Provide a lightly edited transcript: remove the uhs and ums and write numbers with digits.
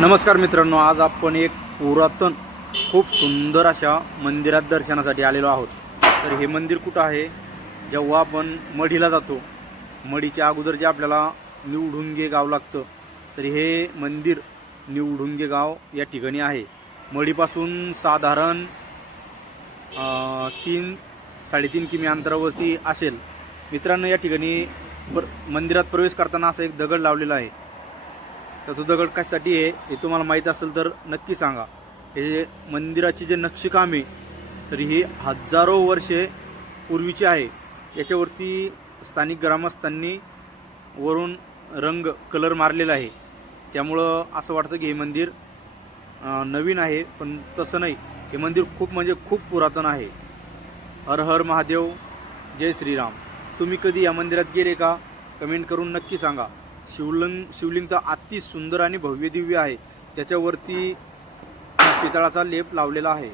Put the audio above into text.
नमस्कार मित्रांनो, आज आपण एक पुरातन खूप सुंदर अशा मंदिरात दर्शनासाठी आलेलो आहोत। तर हे मंदिर कुठं आहे? जेव्हा आपण मढीला जातो, मढीच्या अगोदर जे आपल्याला निवढुंगे गाव लागतं, तर हे मंदिर निवढुंगे गाव या ठिकाणी आहे। मढीपासून साधारण 3-3.5 किमी अंतरावरती असेल। मित्रांनो, या ठिकाणी मंदिरात प्रवेश करताना असं एक दगड लावलेला आहे। तर तो दगड कशासाठी आहे हे तुम्हाला माहीत असेल तर नक्की सांगा। हे मंदिराची जे नक्षीकाम आहे तर ही हजारो वर्षे पूर्वीची आहे। याच्यावरती स्थानिक ग्रामस्थांनी वरून कलर मारलेला आहे। त्यामुळं असं वाटतं की हे मंदिर नवीन आहे, पण तसं नाही। हे मंदिर खूप म्हणजे खूप पुरातन आहे। हर हर महादेव, जय श्रीराम। तुम्ही कधी या मंदिरात गेले का? कमेंट करून नक्की सांगा। शिवलिंग तर अति सुंदर आणि भव्य दिव्य आहे। त्याच्यावरती पितळाचा लेप लावलेला आहे।